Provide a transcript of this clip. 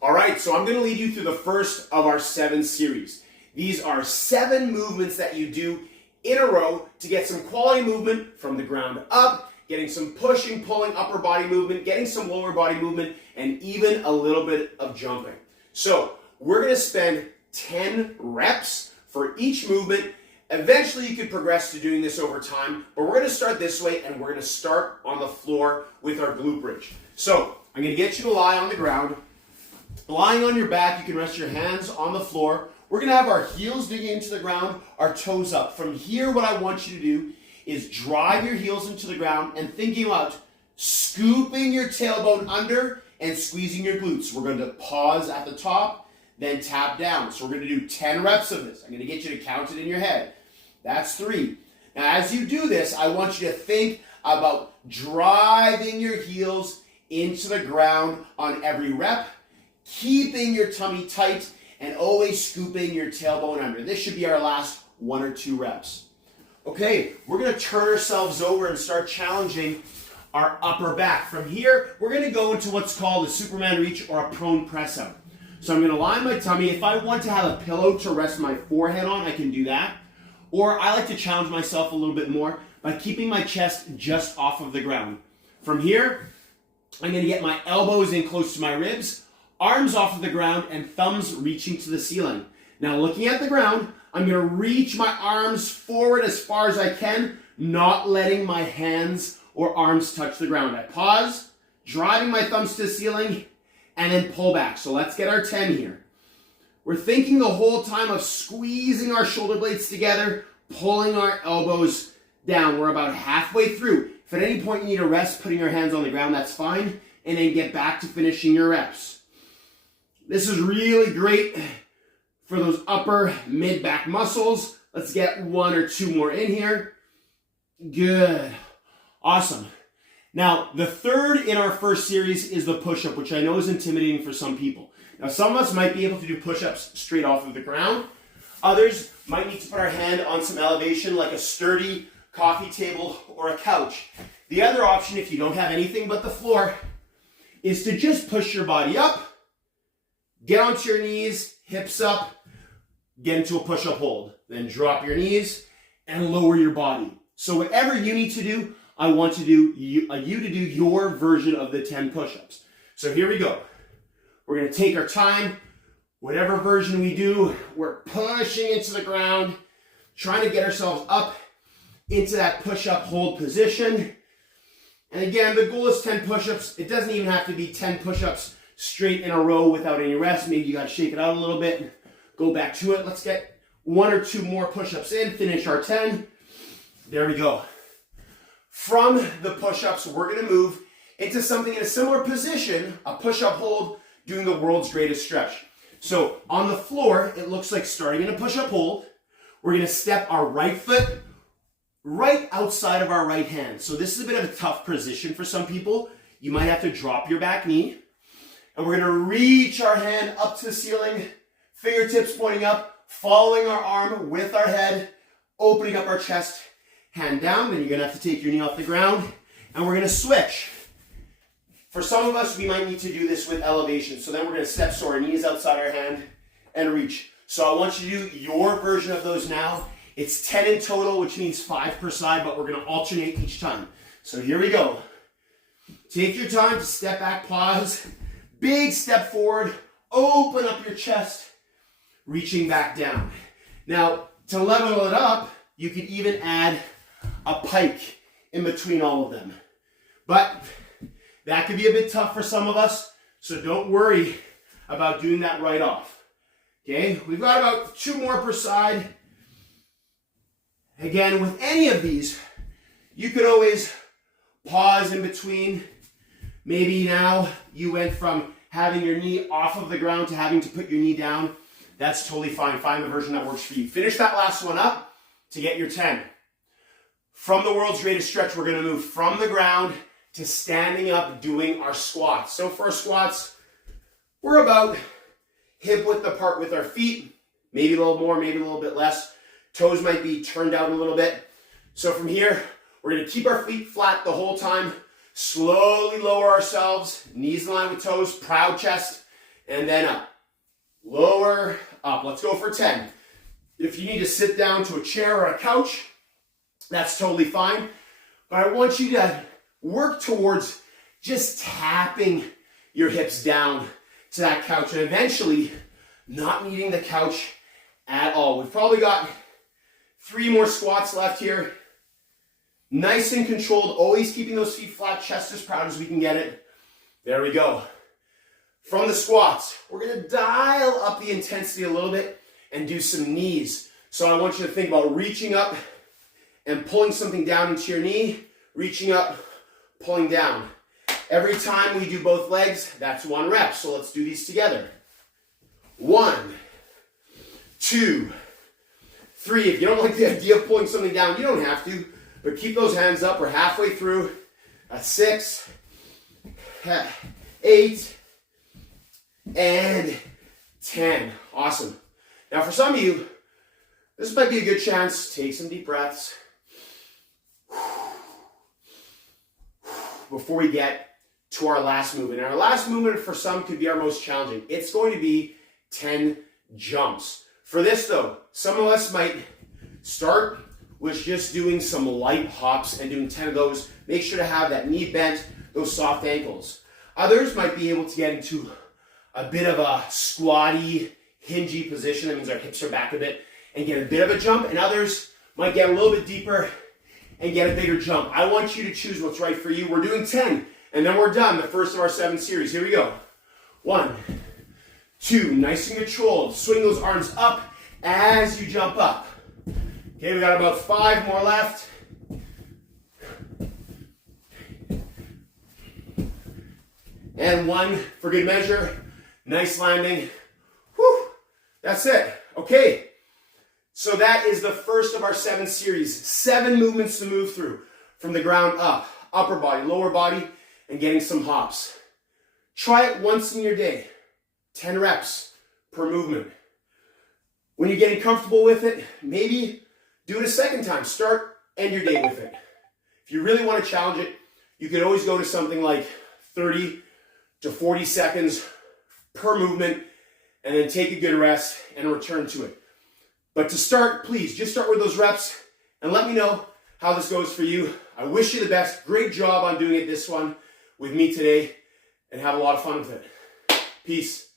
All right, so I'm going to lead you through the first of our 7 series. These are 7 movements that you do in a row to get some quality movement from the ground up, getting some pushing, pulling, upper body movement, getting some lower body movement, and even a little bit of jumping. So we're going to spend 10 reps for each movement. Eventually you could progress to doing this over time, but we're going to start this way, and we're going to start on the floor with our glute bridge. So I'm going to get you to lie on the ground. Lying on your back, you can rest your hands on the floor. We're going to have our heels digging into the ground, our toes up. From here, what I want you to do is drive your heels into the ground and thinking about scooping your tailbone under and squeezing your glutes. We're going to pause at the top, then tap down. So we're going to do 10 reps of this. I'm going to get you to count it in your head. That's 3. Now, as you do this, I want you to think about driving your heels into the ground on every rep, keeping your tummy tight, and always scooping your tailbone under. This should be our last 1 or 2 reps. Okay, we're going to turn ourselves over and start challenging our upper back. From here, we're going to go into what's called a Superman reach or a prone press up. So I'm going to lie on my tummy. If I want to have a pillow to rest my forehead on, I can do that. Or I like to challenge myself a little bit more by keeping my chest just off of the ground. From here, I'm going to get my elbows in close to my ribs, arms off of the ground, and thumbs reaching to the ceiling. Now, looking at the ground, I'm going to reach my arms forward as far as I can, not letting my hands or arms touch the ground. I pause, driving my thumbs to the ceiling, and then pull back. So let's get our 10 here. We're thinking the whole time of squeezing our shoulder blades together, pulling our elbows down. We're about halfway through. If at any point you need a rest, putting your hands on the ground, that's fine. And then get back to finishing your reps. This is really great for those upper mid-back muscles. Let's get 1 or 2 more in here. Good. Awesome. Now, the third in our first series is the push-up, which I know is intimidating for some people. Now, some of us might be able to do push-ups straight off of the ground. Others might need to put our hand on some elevation, like a sturdy coffee table or a couch. The other option, if you don't have anything but the floor, is to just push your body up, get onto your knees, hips up, get into a push-up hold. Then drop your knees and lower your body. So whatever you need to do, I want to do you to do your version of the 10 push-ups. So here we go. We're going to take our time. Whatever version we do, we're pushing into the ground, trying to get ourselves up into that push-up hold position. And again, the goal is 10 push-ups. It doesn't even have to be 10 push-ups straight in a row without any rest. Maybe you got to shake it out a little bit and go back to it. Let's get 1 or 2 more push-ups in, finish our 10. There we go. From the push-ups, we're going to move into something in a similar position, a push-up hold, doing the world's greatest stretch. So on the floor, it looks like starting in a push-up hold. We're going to step our right foot right outside of our right hand. So this is a bit of a tough position for some people. You might have to drop your back knee. And we're going to reach our hand up to the ceiling, fingertips pointing up, following our arm with our head, opening up our chest, hand down. Then you're going to have to take your knee off the ground. And we're going to switch. For some of us, we might need to do this with elevation. So then we're going to step so our knees outside our hand and reach. So I want you to do your version of those now. It's 10 in total, which means 5 per side, but we're going to alternate each time. So here we go. Take your time to step back, pause. Big step forward. Open up your chest, reaching back down. Now, to level it up, you could even add a pike in between all of them. But that could be a bit tough for some of us, so don't worry about doing that right off. Okay, we've got about 2 more per side. Again, with any of these, you could always pause in between. Maybe now you went from having your knee off of the ground to having to put your knee down. That's totally fine. Find the version that works for you. Finish that last one up to get your 10. From the world's greatest stretch, we're going to move from the ground to standing up doing our squats. So for our squats, we're about hip width apart with our feet, maybe a little more, maybe a little bit less. Toes might be turned out a little bit. So from here, we're going to keep our feet flat the whole time, slowly lower ourselves, knees in line with toes, proud chest, and then up. Lower, up. Let's go for 10. If you need to sit down to a chair or a couch, that's totally fine. But I want you to work towards just tapping your hips down to that couch and eventually not needing the couch at all. We've probably got 3 more squats left here. Nice and controlled, always keeping those feet flat, chest as proud as we can get it. There we go. From the squats, we're gonna dial up the intensity a little bit and do some knees. So I want you to think about reaching up and pulling something down into your knee, reaching up, pulling down. Every time we do both legs, that's 1 rep. So let's do these together. 1, 2, 3. If you don't like the idea of pulling something down, you don't have to, but keep those hands up. We're halfway through. That's 6, 8, and 10. Awesome. Now for some of you, this might be a good chance. Take some deep breaths before we get to our last movement. And our last movement for some could be our most challenging. It's going to be 10 jumps. For this though, some of us might start with just doing some light hops and doing 10 of those. Make sure to have that knee bent, those soft ankles. Others might be able to get into a bit of a squatty, hingy position. That means our hips are back a bit and get a bit of a jump. And others might get a little bit deeper and get a bigger jump. I want you to choose what's right for you. We're doing 10 and then we're done. The first of our 7 series. Here we go. 1, 2, nice and controlled. Swing those arms up as you jump up. Okay, we got about 5 more left. And 1 for good measure. Nice landing. Whew, that's it. Okay, so that is the first of our 7 series. 7 movements to move through from the ground up. Upper body, lower body, and getting some hops. Try it once in your day. 10 reps per movement. When you're getting comfortable with it, maybe do it a second time. Start, end your day with it. If you really want to challenge it, you could always go to something like 30 to 40 seconds per movement and then take a good rest and return to it. But to start, please just start with those reps and let me know how this goes for you. I wish you the best. Great job on doing it this one with me today and have a lot of fun with it. Peace.